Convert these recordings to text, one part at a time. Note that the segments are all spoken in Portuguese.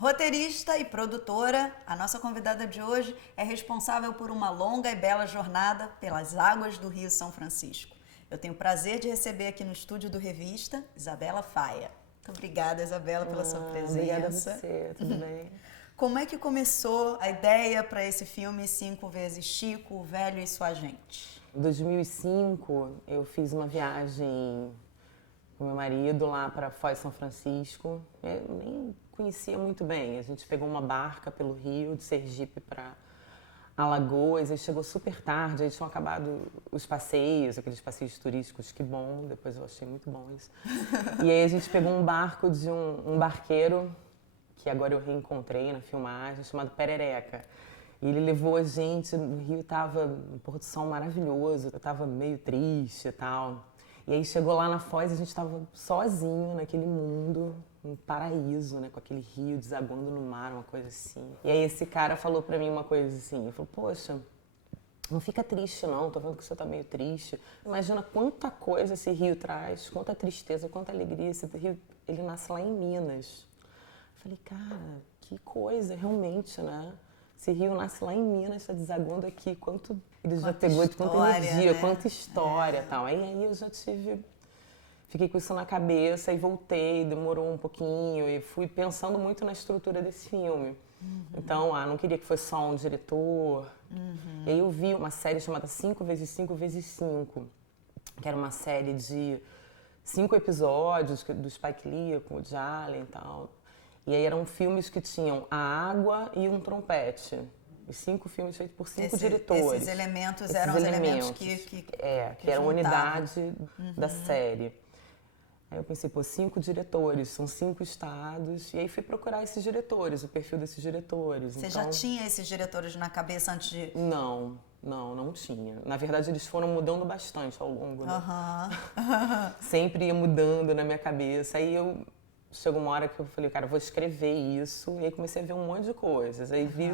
Roteirista e produtora, a nossa convidada de hoje é responsável por uma longa e bela jornada pelas águas do Rio São Francisco. Eu tenho o prazer de receber aqui no estúdio do Revista, Isabela Faia. Muito obrigada, Isabela, pela sua presença. Obrigada a você, tudo bem? Como é que começou a ideia para esse filme 5 vezes Chico, o Velho e Sua Gente? Em 2005, eu fiz uma viagem com meu marido lá para Foz São Francisco. Eu nem conhecia muito bem. A gente pegou uma barca pelo Rio, de Sergipe para Alagoas, aí chegou super tarde, aí tinham acabado os passeios, aqueles passeios turísticos, que bom, depois eu achei muito bom isso. E aí a gente pegou um barco de um barqueiro, que agora eu reencontrei na filmagem, chamado Perereca. E ele levou a gente, o Rio tava um pôr do sol maravilhoso, eu tava meio triste e tal. E aí chegou lá na Foz, a gente tava sozinho naquele mundo, um paraíso, né, com aquele rio desaguando no mar, uma coisa assim. E aí esse cara falou pra mim uma coisa assim, ele falou, poxa, não fica triste não, tô vendo que você tá meio triste. Imagina quanta coisa esse rio traz, quanta tristeza, quanta alegria. Esse rio, ele nasce lá em Minas. Eu falei, cara, que coisa, realmente, né? Esse rio nasce lá em Minas, está desaguando aqui, quanto ele já pegou de quanta energia, né? quanta história e tal. Aí eu já fiquei com isso na cabeça e voltei, demorou um pouquinho e fui pensando muito na estrutura desse filme. Então, não queria que fosse só um diretor. E aí eu vi uma série chamada 5 vezes 5 vezes 5, que era uma série de 5 episódios do Spike Lee, com o Woody Allen e tal. E aí eram filmes que tinham a água e um trompete. E 5 filmes feitos por 5 diretores. Esses elementos eram os elementos que eram a unidade da série. Aí eu pensei, 5 diretores, são 5 estados. E aí fui procurar esses diretores, o perfil desses diretores. Você já tinha esses diretores na cabeça antes de... Não tinha. Na verdade, eles foram mudando bastante ao longo, né? Sempre ia mudando na minha cabeça. Aí chegou uma hora que eu falei, cara, vou escrever isso. E aí comecei a ver um monte de coisas. Aí vi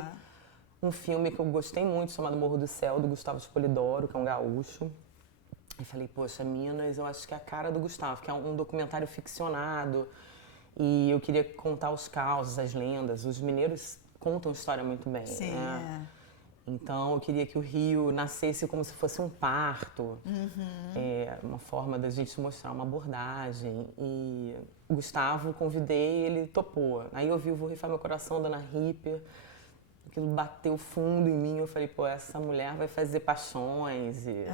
um filme que eu gostei muito, chamado Morro do Céu, do Gustavo de Polidoro, que é um gaúcho. E falei, poxa, Minas, eu acho que é a cara do Gustavo, que é um documentário ficcionado. E eu queria contar os causos, as lendas. Os mineiros contam história muito bem, Sim, né? Então, eu queria que o Rio nascesse como se fosse um parto, uma forma da gente mostrar uma abordagem. E o Gustavo, convidei, ele topou. Aí eu vi o Vou Rifar Meu Coração, da Ana Ripper, aquilo bateu fundo em mim. Eu falei, essa mulher vai fazer Paixões, e,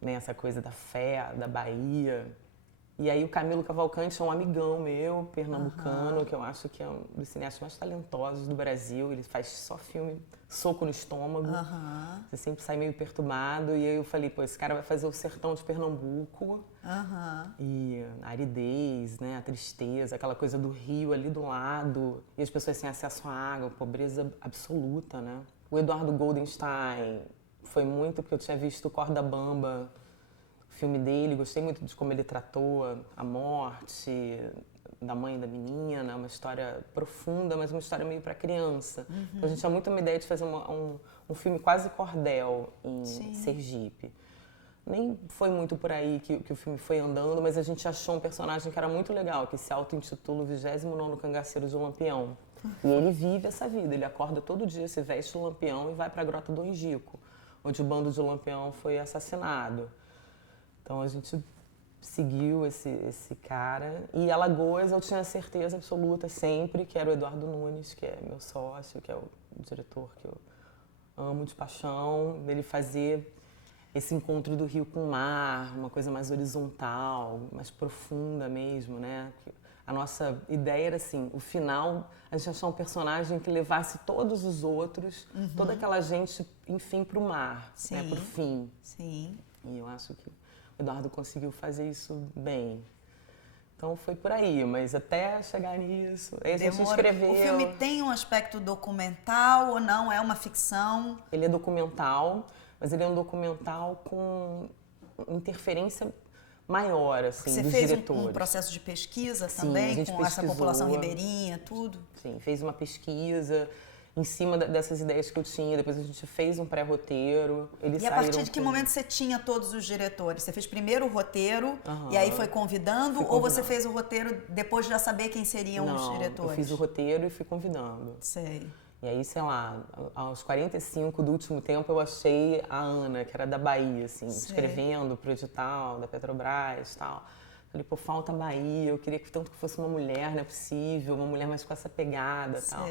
né, essa coisa da fé, da Bahia. E aí o Camilo Cavalcante é um amigão meu, pernambucano, que eu acho que é um dos cineastas mais talentosos do Brasil. Ele faz só filme soco no estômago. Você sempre sai meio perturbado. E aí eu falei, esse cara vai fazer o sertão de Pernambuco. E a aridez, né, a tristeza, aquela coisa do rio ali do lado. E as pessoas sem acesso à água, pobreza absoluta, né? O Eduardo Goldenstein foi muito porque eu tinha visto Corda Bamba, filme dele, gostei muito de como ele tratou a morte da mãe da menina, uma história profunda, mas uma história meio para criança. Então, a gente tinha muito uma ideia de fazer um filme quase cordel em Sergipe. Nem foi muito por aí que o filme foi andando, mas a gente achou um personagem que era muito legal, que se auto-intitula o 29º Cangaceiro de Lampião. E ele vive essa vida, ele acorda todo dia, se veste o Lampião e vai para a Grota do Angico, onde o bando de Lampião foi assassinado. Então a gente seguiu esse cara. E Alagoas eu tinha certeza absoluta sempre que era o Eduardo Nunes, que é meu sócio, que é o diretor que eu amo de paixão. Ele fazer esse encontro do rio com o mar, uma coisa mais horizontal, mais profunda mesmo, né? A nossa ideia era assim, o final, a gente achar um personagem que levasse todos os outros, toda aquela gente, enfim, para o mar, né? Para o fim. Sim. E eu acho que o Eduardo conseguiu fazer isso bem. Então foi por aí, mas até chegar nisso, aí a gente escreveu. O filme tem um aspecto documental ou não? É uma ficção? Ele é documental, mas ele é um documental com interferência maior, assim, dos diretores. Você fez um processo de pesquisa Sim, também, a gente com pesquisou, essa população ribeirinha, tudo? Sim, fez uma pesquisa em cima dessas ideias que eu tinha. Depois a gente fez um pré-roteiro. E a partir de que momento você tinha todos os diretores? Você fez primeiro o roteiro e aí foi convidando? Ou você fez o roteiro depois de já saber quem seriam os diretores? Eu fiz o roteiro e fui convidando. Sei. E aí, sei lá, aos 45 do último tempo, eu achei a Ana, que era da Bahia, assim, escrevendo pro edital da Petrobras e tal. Falei, pô, falta Bahia, eu queria que tanto que fosse uma mulher, não é possível, uma mulher mais com essa pegada e tal.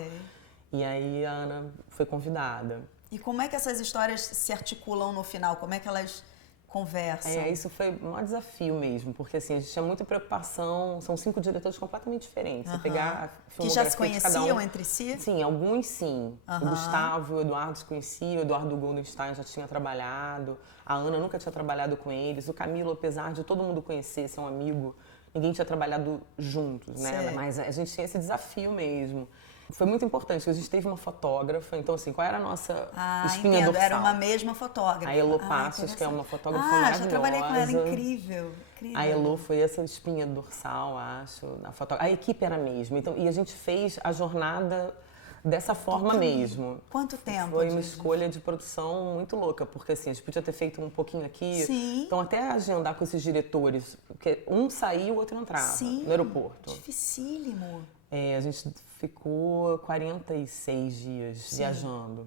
E aí a Ana foi convidada. E como é que essas histórias se articulam no final? Como é que elas conversam? Isso foi um maior desafio mesmo, porque assim, a gente tinha muita preocupação, são 5 diretores completamente diferentes. Você pegar a filmografia que já se de cada conheciam entre si? Sim, alguns sim. O Gustavo e o Eduardo se conheciam, o Eduardo Goldenstein já tinha trabalhado, a Ana nunca tinha trabalhado com eles, o Camilo, apesar de todo mundo conhecer, ser um amigo, ninguém tinha trabalhado juntos, né? Mas a gente tinha esse desafio mesmo. Foi muito importante, porque a gente teve uma fotógrafa, então assim, qual era a nossa espinha dorsal? Era uma mesma fotógrafa. A Elo Passos, que é uma fotógrafa maravilhosa. Já trabalhei com ela, incrível. A Elo foi essa espinha dorsal, acho, na fotógrafa. A equipe era a mesma, então, e a gente fez a jornada dessa forma mesmo. Quanto tempo? Foi uma escolha de produção muito louca, porque assim, a gente podia ter feito um pouquinho aqui. Sim. Então até agendar com esses diretores, porque um saía e o outro entrava no aeroporto. Dificílimo. A gente ficou 46 dias viajando,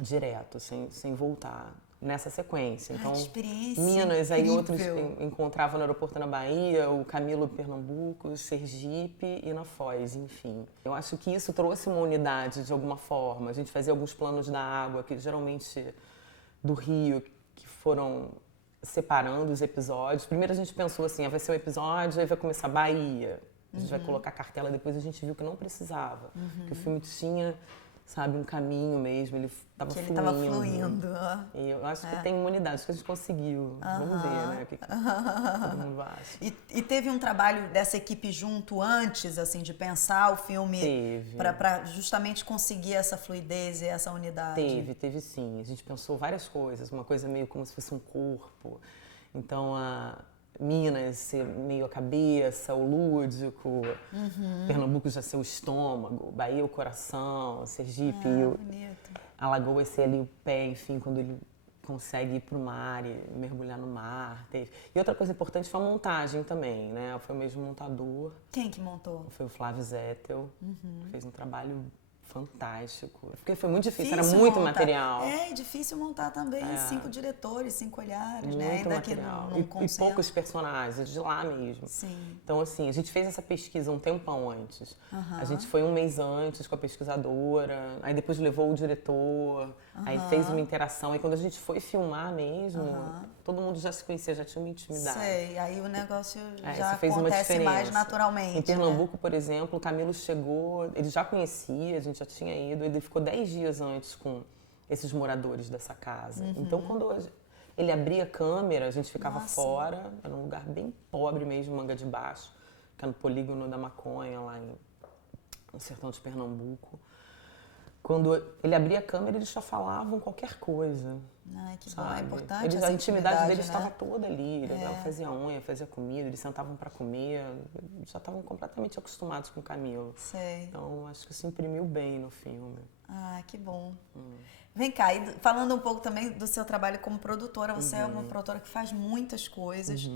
direto, sem voltar, nessa sequência. Então, experiência Minas, incrível. aí outros encontravam no aeroporto na Bahia, o Camilo em Pernambuco, Sergipe e na Foz, enfim. Eu acho que isso trouxe uma unidade de alguma forma. A gente fazia alguns planos da água, que geralmente do Rio, que foram separando os episódios. Primeiro a gente pensou assim, vai ser um episódio, aí vai começar Bahia. A gente vai colocar a cartela, depois a gente viu que não precisava. Que o filme tinha, sabe, um caminho mesmo, ele estava fluindo. Ele estava fluindo. E eu acho que tem imunidade, acho que a gente conseguiu. Vamos ver, né, o que todo mundo acha. E teve um trabalho dessa equipe junto antes, assim, de pensar o filme para justamente conseguir essa fluidez e essa unidade? Teve sim. A gente pensou várias coisas, uma coisa meio como se fosse um corpo. Então, Minas ser meio a cabeça, o lúdico, Pernambuco já ser o estômago, Bahia o coração, Sergipe Alagoas ser ali o pé, enfim, quando ele consegue ir para o mar e mergulhar no mar. E outra coisa importante foi a montagem também, né? Foi o mesmo montador. Quem que montou? Foi o Flávio Zettel, que fez um trabalho fantástico. Porque foi muito difícil, era muito material. É difícil montar também 5 diretores, 5 olhares, muito né? Ainda material. Que e poucos personagens, de lá mesmo. Sim. Então, assim, a gente fez essa pesquisa um tempão antes. A gente foi um mês antes com a pesquisadora, aí depois levou o diretor, aí fez uma interação. Aí quando a gente foi filmar mesmo, todo mundo já se conhecia, já tinha uma intimidade. Sei, aí o negócio já fez acontece mais naturalmente. Em Pernambuco, por exemplo, o Camilo chegou, ele já conhecia, a gente já tinha ido, ele ficou 10 dias antes com esses moradores dessa casa. Então, quando ele abria a câmera, a gente ficava fora, era um lugar bem pobre mesmo, Manga de Baixo, que é no polígono da Maconha, lá no sertão de Pernambuco. Quando ele abria a câmera, eles já falavam qualquer coisa. Ai, que sabe? bom, é importante essa a intimidade deles né? estava toda ali. Ela fazia unha, fazia comida, eles sentavam para comer. Já estavam completamente acostumados com o Camilo. Sei. Então, acho que isso imprimiu bem no filme. Ah, que bom. Vem cá, e falando um pouco também do seu trabalho como produtora, você é uma produtora que faz muitas coisas.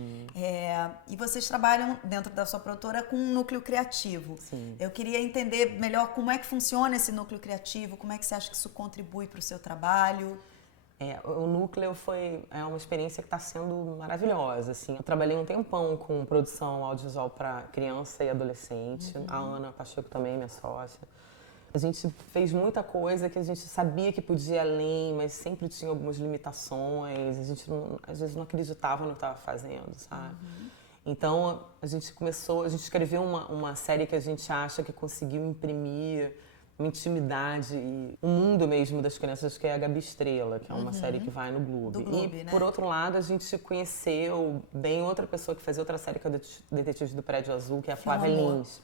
E vocês trabalham dentro da sua produtora com um núcleo criativo. Sim. Eu queria entender melhor como é que funciona esse núcleo criativo, como é que você acha que isso contribui para o seu trabalho. O núcleo é uma experiência que está sendo maravilhosa. Assim. Eu trabalhei um tempão com produção audiovisual para criança e adolescente. A Ana Pacheco também, minha sócia. A gente fez muita coisa que a gente sabia que podia ir além, mas sempre tinha algumas limitações. A gente às vezes não acreditava no que estava fazendo, sabe? Então a gente escreveu uma série que a gente acha que conseguiu imprimir uma intimidade e um mundo mesmo das crianças, que é a Gabi Estrela, que é uma série que vai no Globo. Do Globo, e, né? por outro lado, a gente conheceu bem outra pessoa que fazia outra série, que é o Detetive do Prédio Azul, que é a Flávia Lins.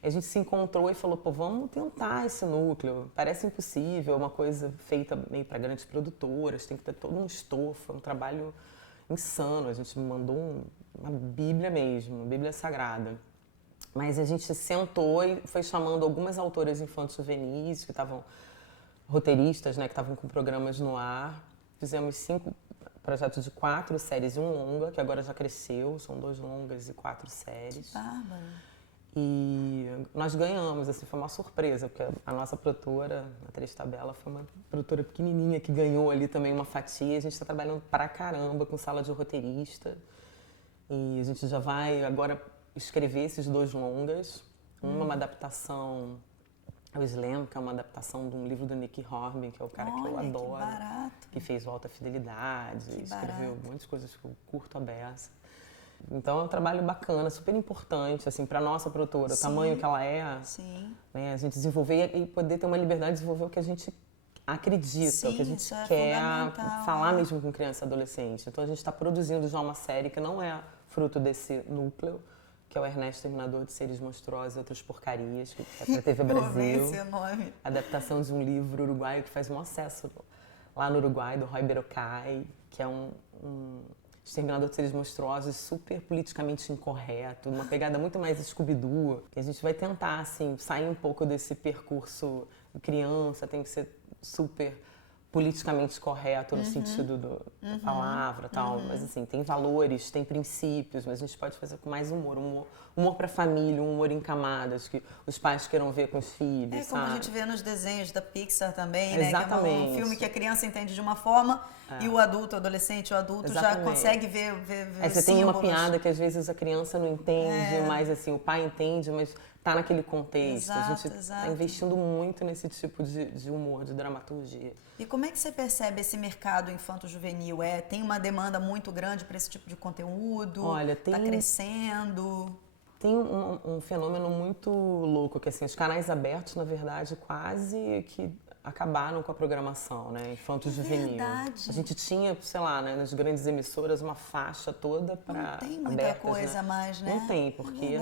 A gente se encontrou e falou, vamos tentar esse núcleo. Parece impossível, é uma coisa feita meio para grandes produtoras, tem que ter todo um estofo, é um trabalho insano. A gente mandou uma bíblia mesmo, uma bíblia sagrada. Mas a gente sentou e foi chamando algumas autoras infanto-juvenis que estavam roteiristas, né, que estavam com programas no ar. Fizemos 5 projetos de 4 séries e um longa, que agora já cresceu, são 2 longas e 4 séries. Bárbaro. E nós ganhamos, assim, foi uma surpresa, porque a nossa produtora, a Três Tabela, foi uma produtora pequenininha que ganhou ali também uma fatia. A gente está trabalhando pra caramba com sala de roteirista. E a gente já vai agora escrever esses 2 longas. Uma adaptação ao Slam, que é uma adaptação de um livro do Nick Hornby, que é o cara que eu adoro. Que barato. Que fez o Alta Fidelidade, Que escreveu barato. um monte de coisas que eu curto a beça. Então é um trabalho bacana, super importante, assim, para nossa produtora, o Sim. tamanho que ela é, Sim. né, a gente desenvolver e poder ter uma liberdade de desenvolver o que a gente acredita, Sim, o que a gente isso é quer fundamental, falar é. mesmo com criança e adolescente. Então a gente está produzindo já uma série que não é fruto desse núcleo, que é o Ernesto Terminador de Seres Monstruosos e Outras Porcarias, que é para a TV Vou ver Brasil. esse nome. Adaptação de um livro uruguaio que faz um sucesso lá no Uruguai, do Roy Berocay, que é um exterminador de seres monstruosos, super politicamente incorreto, uma pegada muito mais Scooby-Doo. Que a gente vai tentar, assim, sair um pouco desse percurso criança, tem que ser super politicamente correto no sentido da palavra, tal, mas assim, tem valores, tem princípios, mas a gente pode fazer com mais humor para família, um humor em camadas que os pais queiram ver com os filhos, É como sabe? a gente vê nos desenhos da Pixar também, né? Exatamente. Que é um filme que a criança entende de uma forma e o adulto, o adolescente, o adulto já Exatamente. consegue ver Aí você tem uma símbolos. piada que às vezes a criança não entende, mas assim, o pai entende, mas tá naquele contexto. A Exato, gente exato. tá investindo muito nesse tipo de humor, de dramaturgia. E como é que você percebe esse mercado infanto-juvenil? Tem uma demanda muito grande para esse tipo de conteúdo? Olha, Está crescendo? Tem um fenômeno muito louco, que assim, os canais abertos, na verdade, quase que acabaram com a programação, né, infanto-juvenil. Verdade. A gente tinha, sei lá, né, nas grandes emissoras, uma faixa toda para Não tem muita coisa mais, né? Não tem, porque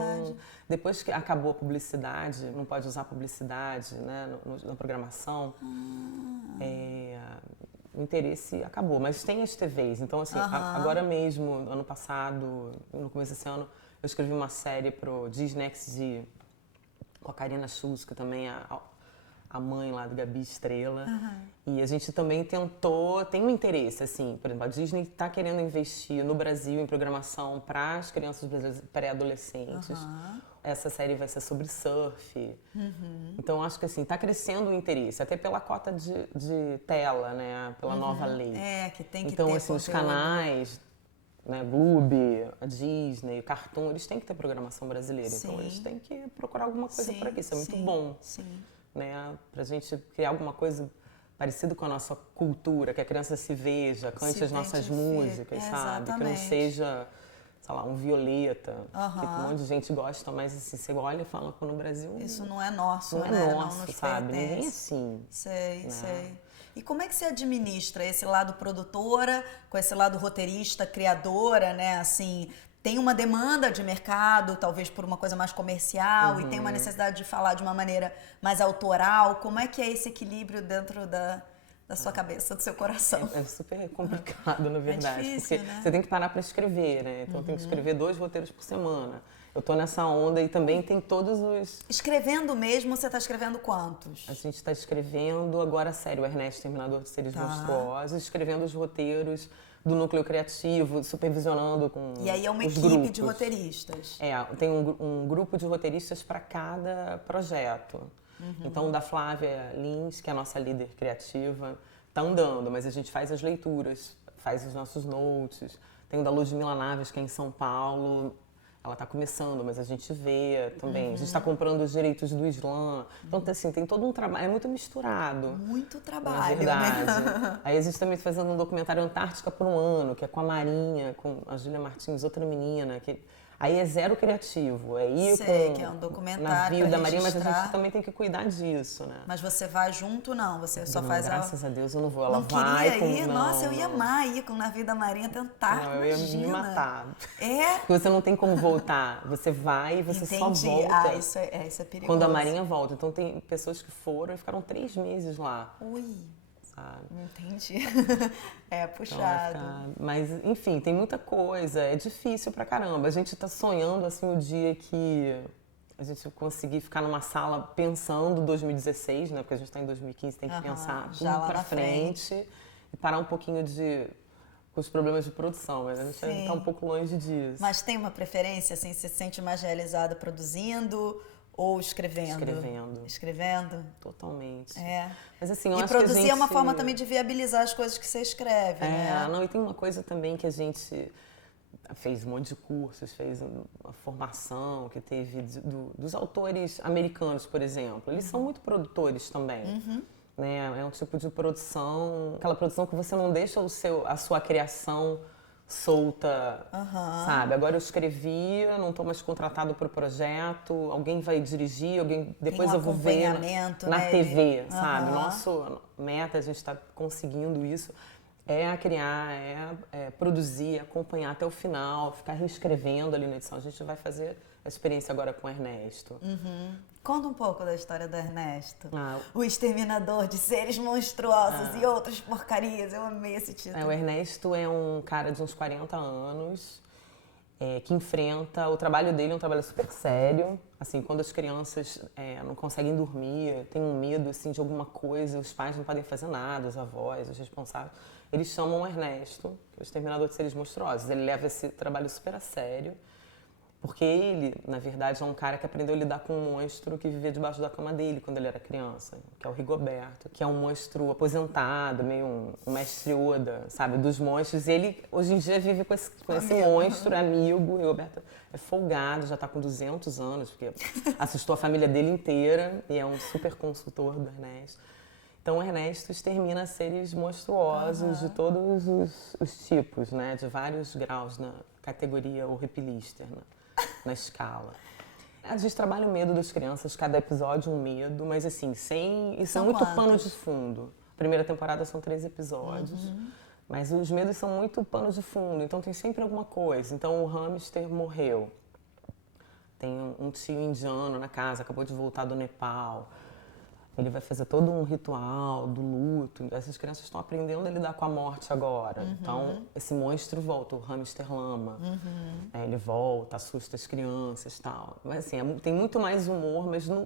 depois que acabou a publicidade, não pode usar publicidade, né, na programação, o interesse acabou. Mas tem as TVs, então assim, agora mesmo, ano passado, no começo desse ano, eu escrevi uma série pro Disney XD com a Karina Schultz, que também é a mãe lá do Gabi Estrela. E a gente também tentou, tem um interesse, assim, por exemplo, a Disney está querendo investir no Brasil em programação para as crianças brasileiras pré-adolescentes. Essa série vai ser sobre surf. Então, acho que assim, está crescendo o interesse, até pela cota de tela, né, pela nova lei. Que tem que então, ter assim, os conteúdo. canais, né, Gloob, a Disney, o Cartoon, eles têm que ter programação brasileira. Sim. Então, eles têm que procurar alguma coisa por aqui. Isso é muito sim, bom. Sim. Né, pra gente criar alguma coisa parecida com a nossa cultura, que a criança se veja, cante as nossas músicas, sabe? Que não Exatamente. seja, sei lá, um Violeta, que um monte de gente gosta, mas assim, você olha e fala, pô, no Brasil Isso não é nosso, não é né? nosso, não nos sabe? pertence. Ninguém é assim. Sei, né? sei. E como é que você administra esse lado produtora com esse lado roteirista, criadora, né? Assim, tem uma demanda de mercado, talvez por uma coisa mais comercial, e tem uma necessidade de falar de uma maneira mais autoral. Como é que é esse equilíbrio dentro da sua cabeça, do seu coração? É super complicado, na verdade, difícil, porque né? você tem que parar para escrever, né? Então tem que escrever 2 roteiros por semana. Eu tô nessa onda e também tem todos os... Escrevendo mesmo, você está escrevendo quantos? A gente está escrevendo agora a série, o Ernesto Terminador de Seres Monstruosos, escrevendo os roteiros do núcleo criativo, supervisionando com E aí é uma os equipe grupos. de roteiristas. Tem um grupo de roteiristas para cada projeto. Então, o da Flávia Lins, que é a nossa líder criativa, tá andando, mas a gente faz as leituras, faz os nossos notes. Tem o da Ludmila Naves, que é em São Paulo. Ela está começando, mas a gente vê também. A gente está comprando os direitos do Islã. Então, assim, tem todo um trabalho. É muito misturado. Muito Na trabalho, verdade. né? Aí a gente também está fazendo um documentário Antártica por um Ano, que é com a Marinha, com a Júlia Martins, outra menina. Aí é zero criativo. É ir Sei, com que é um documentário navio pra da Marinha, mas a registrar. gente também tem que cuidar disso, né? Mas você vai junto, não? Você só Não, faz graças a Deus eu não vou. Ela Não vai queria com... ir? Não, Nossa, eu ia não. amar ir com o navio da Marinha tentar, Não, eu ia me imagina. matar. É? Porque você não tem como voltar. Você vai e você só Entendi. volta Isso é perigoso. quando a Marinha volta. Então tem pessoas que foram e ficaram 3 meses lá, Ui, sabe? entendi. É Então vai puxado. ficar... Mas, enfim, tem muita coisa. É difícil pra caramba. A gente tá sonhando, assim, o dia que a gente conseguir ficar numa sala pensando 2016, né? Porque a gente está em 2015, tem que pensar tudo para frente e parar um pouquinho com os problemas de produção, mas a gente está um pouco longe disso. Mas tem uma preferência, assim, você se sente mais realizada produzindo ou escrevendo? Escrevendo? Totalmente. Mas assim, eu acho produzir que a gente... é uma forma também de viabilizar as coisas que você escreve, né? Não, e tem uma coisa também que a gente fez um monte de cursos, fez uma formação que teve dos autores americanos, por exemplo. Eles são muito produtores também. Né? É um tipo de produção, aquela produção que você não deixa a sua criação solta, sabe? Agora eu escrevi, não estou mais contratado para o projeto, alguém vai dirigir, depois eu vou ver na TV, sabe? Nossa meta, a gente está conseguindo isso, é criar, produzir, acompanhar até o final, ficar reescrevendo ali na edição. A gente vai fazer a experiência agora com o Ernesto. Conta um pouco da história do Ernesto. O exterminador de seres monstruosos e outras porcarias. Eu amei esse título. O Ernesto é um cara de uns 40 anos que enfrenta... O trabalho dele é um trabalho super sério. Assim, quando as crianças não conseguem dormir, têm um medo assim, de alguma coisa, os pais não podem fazer nada, os avós, os responsáveis. Eles chamam o Ernesto, que é o exterminador de seres monstruosos. Ele leva esse trabalho super a sério. Porque ele, na verdade, é um cara que aprendeu a lidar com um monstro que vivia debaixo da cama dele quando ele era criança, que é o Rigoberto, que é um monstro aposentado, meio um mestre Yoda, sabe, dos monstros. E ele, hoje em dia, vive com esse monstro, é amigo. O Rigoberto é folgado, já está com 200 anos, porque assustou a família dele inteira e é um super consultor do Ernesto. Então, o Ernesto extermina seres monstruosos de todos os tipos, né, de vários graus na categoria horripilíster, né? Na escala. A gente trabalha o medo das crianças, cada episódio um medo, mas assim, isso é muito pano de fundo. A primeira temporada são 3 episódios, mas os medos são muito pano de fundo, então tem sempre alguma coisa. Então o hamster morreu, tem um tio indiano na casa, acabou de voltar do Nepal. Ele vai fazer todo um ritual do luto. Essas crianças estão aprendendo a lidar com a morte agora. Então, esse monstro volta, o hamster lama. Ele volta, assusta as crianças e tal. Mas, assim, tem muito mais humor, mas a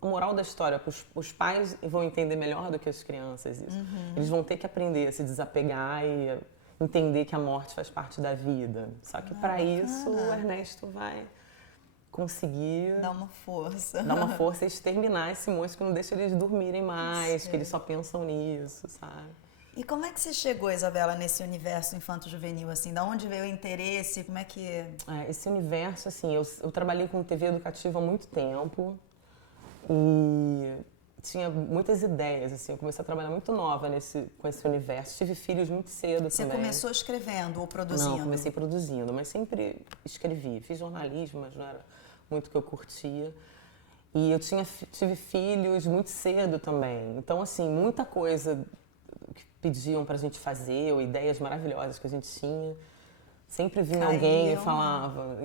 moral da história, os pais vão entender melhor do que as crianças isso. Eles vão ter que aprender a se desapegar e entender que a morte faz parte da vida. Só que, para isso, o Ernesto vai conseguir dar uma força e exterminar esse monstro que não deixa eles dormirem mais, que eles só pensam nisso, sabe? E como é que você chegou, Isabela, nesse universo infanto-juvenil, assim? Da onde veio o interesse? Como é que... Esse universo, assim, eu trabalhei com TV educativa há muito tempo e tinha muitas ideias, assim. Eu comecei a trabalhar muito nova com esse universo. Tive filhos muito cedo também. Você começou escrevendo ou produzindo? Não, comecei produzindo, mas sempre escrevi. Fiz jornalismo, mas não era muito o que eu curtia. E eu tive filhos muito cedo também. Então, assim, muita coisa que pediam pra gente fazer, ou ideias maravilhosas que a gente tinha. Sempre vinha alguém e falava,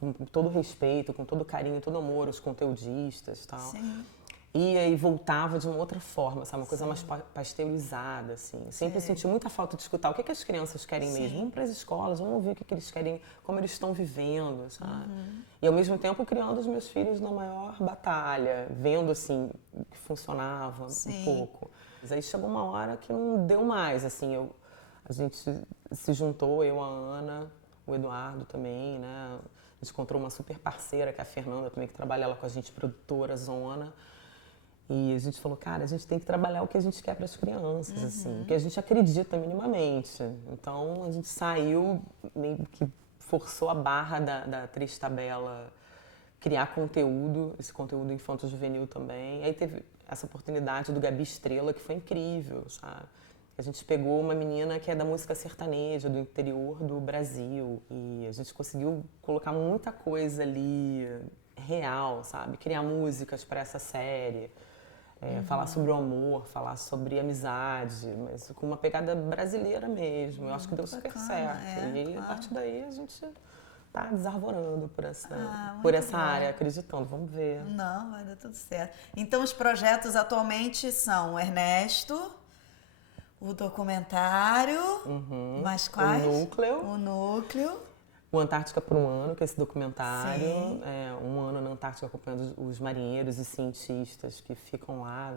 com todo respeito, com todo carinho, todo amor, os conteudistas e tal. Sim. Ia e voltava de uma outra forma, sabe? Uma coisa mais pasteurizada, assim. Sempre senti muita falta de escutar o que as crianças querem mesmo. Vamos para as escolas, vamos ouvir o que eles querem, como eles estão vivendo, sabe? E ao mesmo tempo criando os meus filhos na maior batalha, vendo, assim, que funcionava um pouco. Mas aí chegou uma hora que não deu mais, assim. A gente se juntou, eu, a Ana, o Eduardo também, né? A gente encontrou uma super parceira, que é a Fernanda também, que trabalha lá com a gente, produtora, Zona. E a gente falou, cara, a gente tem que trabalhar o que a gente quer para as crianças, assim, o que a gente acredita minimamente. Então, a gente saiu, meio que forçou a barra da atriz Tabela criar conteúdo, esse conteúdo infanto-juvenil também. E aí teve essa oportunidade do Gabi Estrela, que foi incrível, sabe? A gente pegou uma menina que é da música sertaneja, do interior do Brasil, e a gente conseguiu colocar muita coisa ali real, sabe? Criar músicas para essa série. Falar sobre o amor, falar sobre amizade, mas com uma pegada brasileira mesmo. Eu acho que deu super certo. E a partir daí a gente tá desarvorando por essa área, acreditando. Vamos ver. Não, vai dar tudo certo. Então os projetos atualmente são o Ernesto, o documentário, mas quais? O Núcleo. O Núcleo. o Antártica por um Ano, que é esse documentário. Um ano na Antártica acompanhando os marinheiros e cientistas que ficam lá,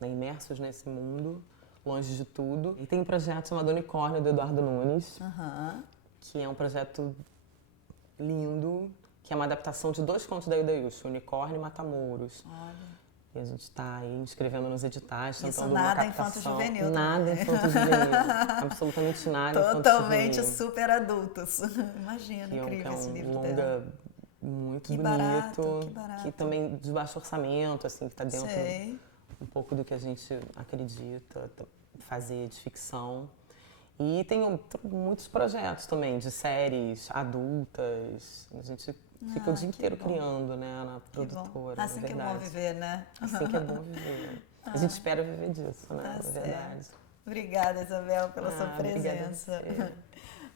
né, imersos nesse mundo, longe de tudo. E tem um projeto chamado Unicórnio, do Eduardo Nunes, que é um projeto lindo, que é uma adaptação de 2 contos da Ilda Ilse, Unicórnio e Matamoros. Olha. E a gente está aí inscrevendo nos editais, Isso tentando nada uma captação. infanto-juvenil. Nada infanto-juvenil. Absolutamente nada Totalmente infanto-juvenil. super adultos. Imagina, incrível esse livro longa dela. Muito que bonito. Barato, que barato. Que também de baixo orçamento, assim, que está dentro Sei. um pouco do que a gente acredita fazer de ficção. E tem muitos projetos também de séries adultas. A gente fica o dia inteiro criando, né, na produtora. Assim que é bom viver, né? Assim que é bom viver. A gente espera viver disso, né? Tá Na verdade. Obrigada, Isabel, pela sua presença.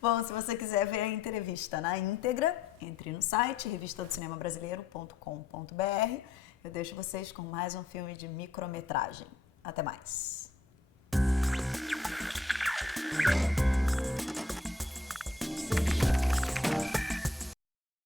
Bom, se você quiser ver a entrevista na íntegra, entre no site revistadocinemabrasileiro.com.br. Eu deixo vocês com mais um filme de micrometragem. Até mais.